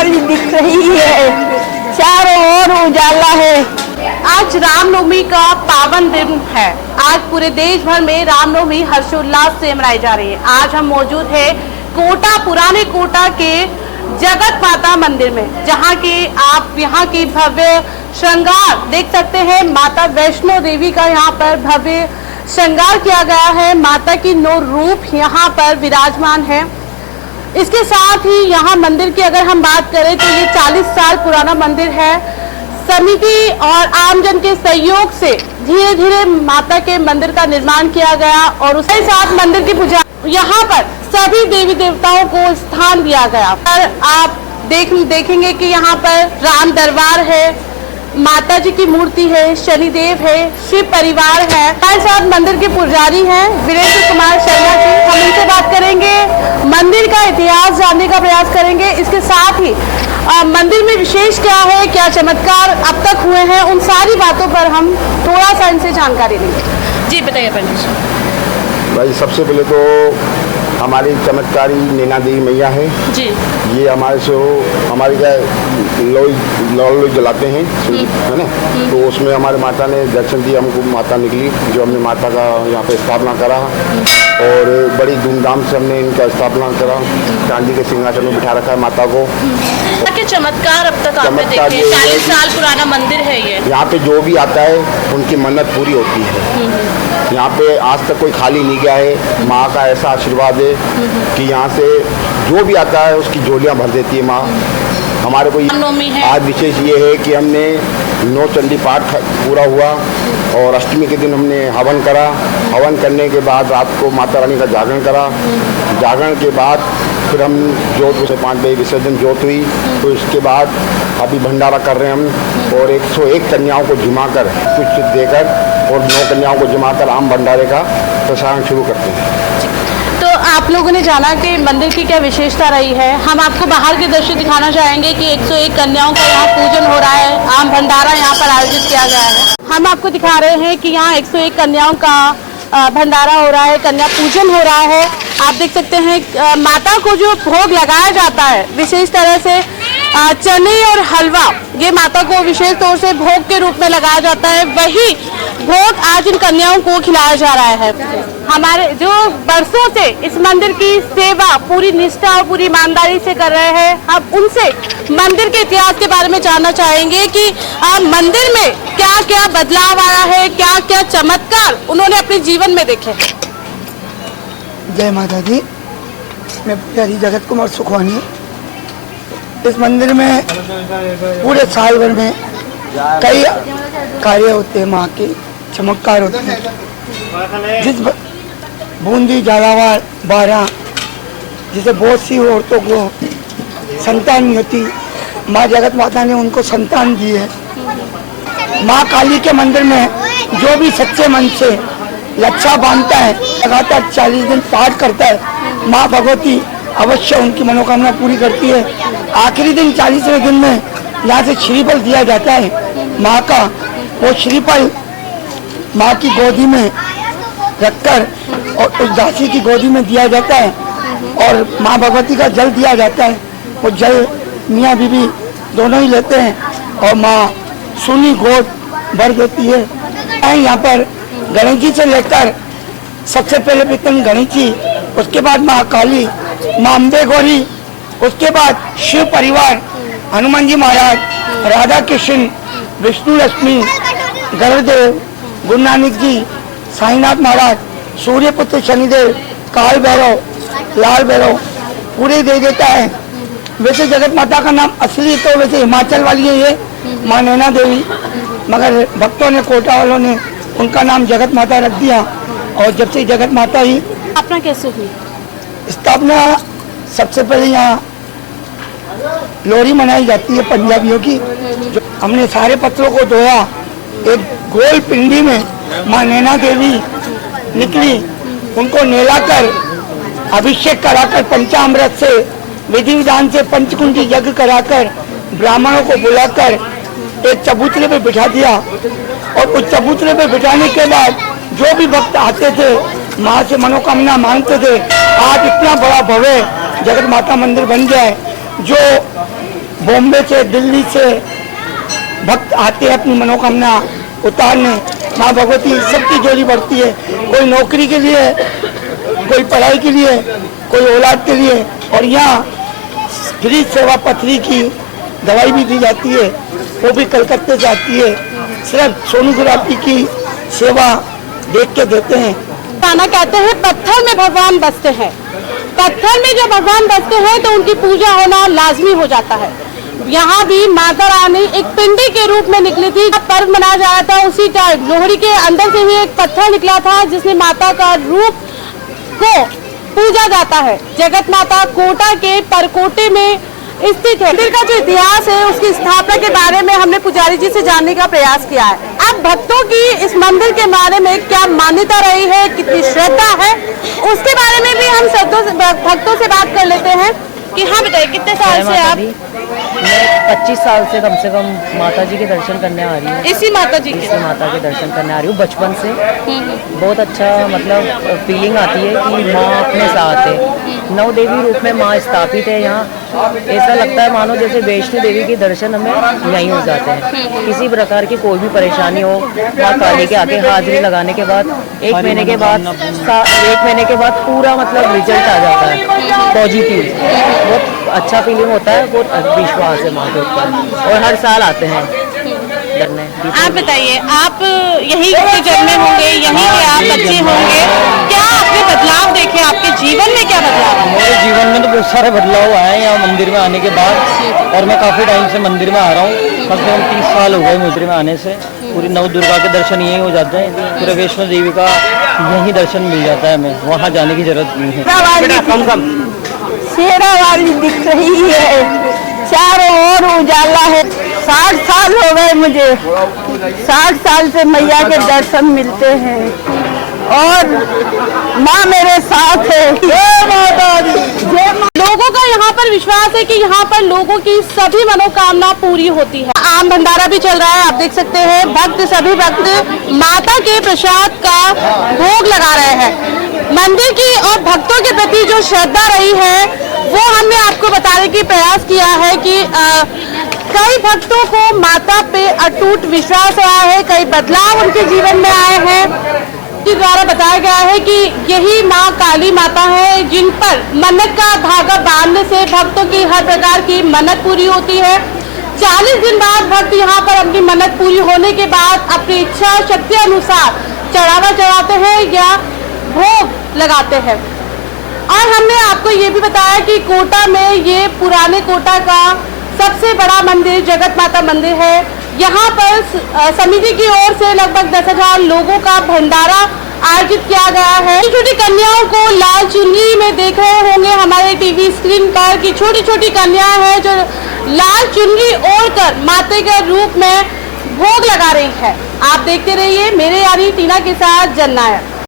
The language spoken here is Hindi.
हमारी दिख रही है, चारों ओर उजाला है। आज रामनवमी का पावन दिन है। आज पूरे देश भर में रामनवमी हर्षोल्लास से मनाई जा रही है। आज हम मौजूद है कोटा, पुराने कोटा के जगत माता मंदिर में, जहां के आप यहाँ की भव्य श्रृंगार देख सकते हैं। माता वैष्णो देवी का यहाँ पर भव्य श्रृंगार किया गया है। माता की 9 रूप यहाँ पर विराजमान है। इसके साथ ही यहाँ मंदिर की अगर हम बात करें तो ये 40 साल पुराना मंदिर है। समिति और आमजन के सहयोग से धीरे धीरे माता के मंदिर का निर्माण किया गया और उसके साथ मंदिर की पूजा, यहाँ पर सभी देवी देवताओं को स्थान दिया गया। पर आप देखेंगे कि यहाँ पर राम दरबार है, माता जी की मूर्ति है, शनिदेव है, शिव परिवार है। हमारे साथ मंदिर के पुजारी हैं वीरेंद्र कुमार शर्मा जी। हम इनसे बात करेंगे, मंदिर का इतिहास जानने का प्रयास करेंगे। इसके साथ ही मंदिर में विशेष क्या है, क्या चमत्कार अब तक हुए हैं, उन सारी बातों पर हम थोड़ा सा इनसे जानकारी लेंगे। जी बताइए पंडित जी। भाई सबसे पहले तो हमारी चमत्कारी नैना देवी मैया है जी। ये हमारे से हमारी क्या लोई जलाते हैं, है ना, तो उसमें हमारे माता ने दर्शन दिया हमको। माता निकली जो हमने माता का यहाँ पे स्थापना करा और बड़ी धूमधाम से हमने इनका स्थापना करा। चांदी के सिंहासन में बिठा रखा है माता को। के चमत्कार अब तक आपने देखे, 40 साल पुराना मंदिर है ये। यहाँ पे जो भी आता है उनकी मन्नत पूरी होती है। यहाँ पे आज तक कोई खाली नहीं गया है। माँ का ऐसा आशीर्वाद है कि यहाँ से जो भी आता है उसकी झोलियाँ भर देती है माँ। हमारे को आज विशेष ये है कि हमने 9 चंडी पाठ पूरा हुआ और अष्टमी के दिन हमने हवन करा। हवन करने के बाद रात को माता रानी का जागरण करा। जागरण के बाद फिर हम जोत से 5 बजे विसर्जन जोत हुई। तो इसके बाद अभी भंडारा कर रहे हैं हम और 101 कन्याओं को जिमाकर कुछ देकर और 9 कन्याओं को जिमाकर आम भंडारे का प्रसारण शुरू करते हैं। तो आप लोगों ने जाना कि मंदिर की क्या विशेषता रही है। हम आपको बाहर के दृश्य दिखाना चाहेंगे कि 101 कन्याओं का यहाँ पूजन हो रहा है, आम भंडारा यहाँ पर आयोजित किया गया है। हम आपको दिखा रहे हैं कि यहाँ 101 कन्याओं का भंडारा हो रहा है, कन्या पूजन हो रहा है। आप देख सकते हैं माता को जो भोग लगाया जाता है विशेष तरह से चने और हलवा, ये माता को विशेष तौर से भोग के रूप में लगाया जाता है। वही भोग आज इन कन्याओं को खिलाया जा रहा है। हमारे जो बरसों से इस मंदिर की सेवा पूरी निष्ठा और पूरी ईमानदारी से कर रहे हैं, हम उनसे मंदिर के इतिहास के बारे में जानना चाहेंगे कि मंदिर में क्या क्या बदलाव आया है, क्या क्या चमत्कार उन्होंने अपने जीवन में देखे। जय माता दी। मैं पुजारी जगत कुमार सुखवानी। इस मंदिर में पूरे साल भर में कई कार्य होते हैं, माँ के चमत्कार होते हैं। जिस बूंदी झालावाड़ 12 जिसे बहुत सी औरतों को संतान नहीं होती, माँ जगत माता ने उनको संतान दी है। माँ काली के मंदिर में जो भी सच्चे मन से लच्छा बांधता है, लगातार 40 दिन पाठ करता है, माँ भगवती अवश्य उनकी मनोकामना पूरी करती है। आखिरी दिन 40वें दिन में यहाँ से श्रीफल दिया जाता है माँ का। वो श्रीफल माँ की गोदी में रखकर और उस दासी की गोदी में दिया जाता है और माँ भगवती का जल दिया जाता है। वो जल मियाँ बीबी दोनों ही लेते हैं और माँ सुनी गोद भर देती है। यहाँ पर गणेश जी से लेकर सबसे पहले पितन गणेश जी, उसके बाद माँ काली, माँ अम्बे गौरी, उसके बाद शिव परिवार, हनुमान जी महाराज, राधा कृष्ण, विष्णु लक्ष्मी, गरुदेव, गुरु नानक जी, साईनाथ महाराज, सूर्यपुत्र शनिदेव, काल भैरव, लाल भैरव पूरे दे देता है। वैसे जगत माता का नाम असली तो वैसे हिमाचल वाली है ये माँ नैना देवी, मगर भक्तों ने, कोटा वालों ने उनका नाम जगत माता रख दिया और जब से जगत माता ही अपना कैसे हुई स्थापना। सबसे पहले यहाँ लोहड़ी मनाई जाती है पंजाबियों की। जो हमने सारे पत्थरों को धोया, एक गोल पिंडी में माँ नैना देवी निकली, उनको नहलाकर अभिषेक कराकर पंचामृत से विधि विधान से पंचकुंडी यज्ञ कराकर ब्राह्मणों को बुलाकर एक चबूतरे पे बिठा दिया और उस चबूतरे पे बिठाने के बाद जो भी भक्त आते थे माँ से मनोकामना मांगते थे। आज इतना बड़ा भव्य जगत माता मंदिर बन गया है जो बॉम्बे से, दिल्ली से भक्त आते हैं अपनी मनोकामना उतारने। माँ भगवती सबकी झोली भरती है, कोई नौकरी के लिए, कोई पढ़ाई के लिए, कोई औलाद के लिए। और यहाँ फ्री सेवा पथरी की दवाई भी दी जाती है, वो भी कलकत्ते से आती है। सिर्फ सोनोग्राफी की सेवा देख के देते हैं। ताना कहते हैं पत्थर में भगवान बसते हैं। पत्थर में जब भगवान बसते हैं तो उनकी पूजा होना लाजमी हो जाता है। यहाँ भी माता रानी एक पिंडी के रूप में निकली थी। पर्व मनाया जा रहा था, उसी टाइम लोहड़ी के अंदर से ही एक पत्थर निकला था जिसमें माता का रूप को पूजा जाता है। जगत माता कोटा के परकोटे में स्थित है। मंदिर का जो इतिहास है उसकी स्थापना के बारे में हमने पुजारी जी से जानने का प्रयास किया है। अब भक्तों की इस मंदिर के बारे में क्या मान्यता रही है, कितनी श्रद्धा है, उसके बारे में भी हम भक्तों से बात कर लेते हैं। कि हाँ बताइए, कितने साल से आप? मैं 25 साल से कम माता जी के दर्शन करने आ रही हूँ। इसी माता जी इसी माता के दर्शन करने आ रही हूँ बचपन से। बहुत अच्छा मतलब फीलिंग आती है कि माँ अपने साथ है। 9 देवी रूप में माँ स्थापित है यहाँ। ऐसा लगता है मानो जैसे वैष्णो देवी के दर्शन हमें यहीं हो जाते हैं। किसी प्रकार की कोई भी परेशानी हो, माँ काली के आगे हाजिरी लगाने के बाद 1 महीने के बाद पूरा मतलब रिजल्ट आ जाता है पॉजिटिव। बहुत अच्छा फीलिंग होता है, बहुत विश्वास है माँ के ऊपर और हर साल आते हैं करने। आप बताइए, आप यहीं के जन्मे होंगे, यहीं के आप बच्चे होंगे, क्या आपने बदलाव देखे? आपके जीवन में क्या बदलाव है? मेरे जीवन में तो बहुत सारे बदलाव आए हैं यहाँ मंदिर में आने के बाद। और मैं काफ़ी टाइम से मंदिर में आ रहा हूँ, कम से कम 30 साल हो गए मंदिर में आने से। पूरी नव दुर्गा के दर्शन यहीं हो जाते हैं। पूरे वैष्णो देवी का यहीं दर्शन मिल जाता है, हमें वहाँ जाने की जरूरत नहीं है। शेरावाली दिख रही है, चारों ओर उजाला है। 60 साल हो गए मुझे, 60 साल से मैया के दर्शन मिलते हैं और माँ मेरे साथ है। जय माता दी, जय माता। लोगों का यहाँ पर विश्वास है कि यहाँ पर लोगों की सभी मनोकामना पूरी होती है। आम भंडारा भी चल रहा है, आप देख सकते हैं। सभी भक्त माता के प्रसाद का भोग लगा रहे हैं। मंदिर की और भक्तों के प्रति जो श्रद्धा रही है वो हमने आपको बताने की प्रयास किया है कि कई भक्तों को माता पे अटूट विश्वास रहा है, कई बदलाव उनके जीवन में आए हैं। के द्वारा बताया गया है कि यही माँ काली माता है जिन पर मन्नत का धागा बांधने से भक्तों की हर प्रकार की मन्नत पूरी होती है। 40 दिन बाद भक्त यहाँ पर अपनी मन्नत पूरी होने के बाद अपनी इच्छा शक्ति अनुसार चढ़ावा चढ़ाते हैं या भोग लगाते हैं। और हमने आपको ये भी बताया कि कोटा में ये पुराने कोटा का सबसे बड़ा मंदिर जगत माता मंदिर है। यहाँ पर समिति की ओर से लगभग 10,000 लोगों का भंडारा आयोजित किया गया है। छोटी कन्याओं को लाल चुनरी में देख रहे होंगे हमारे टीवी स्क्रीन पर कि छोटी छोटी कन्याएं हैं जो लाल चुनरी ओढ़कर माता के रूप में भोग लगा रही है। आप देखते रहिए मेरे यानी टीना के साथ जननायक।